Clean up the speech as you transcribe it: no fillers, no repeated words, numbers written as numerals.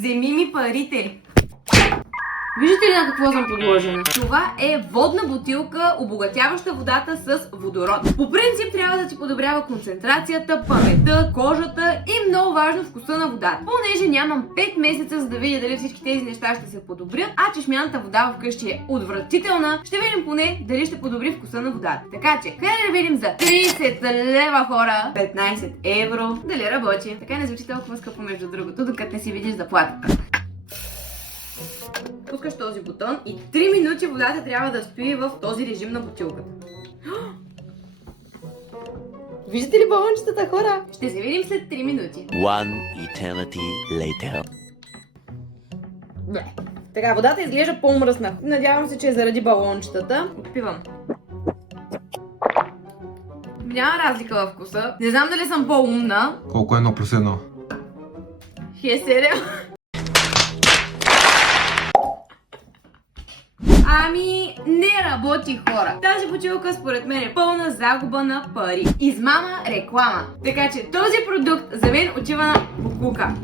Вземи ми парите! Виждате ли на какво съм подложена? Това е водна бутилка, обогатяваща водата с водород. По принцип трябва да ти подобрява концентрацията, паметта, кожата и много важно вкуса на водата. Понеже нямам 5 месеца за да видя дали всички тези неща ще се подобрят, а чешмяната вода вкъщи е отвратителна, ще видим поне дали ще подобри вкуса на водата. Така че, хайде да видим за 30 лева хора, 15 евро, дали работи. Така не звучи толкова скъпо между другото, докато не си видиш заплатата. Пускаш този бутон и 3 минути водата трябва да стои в този режим на бутилката. Виждате ли балончетата, хора? Ще се видим след 3 минути. One eternity later. Бле. Така, водата изглежда по-мръсна. Надявам се, че е заради балончетата. Отпивам. Няма разлика във вкуса. Не знам дали съм по-умна. Колко е 1+1? Е 7. Ами, не работи, хора. Тази бутилка според мен е пълна загуба на пари. Измама реклама. Така че този продукт за мен отива на буклука.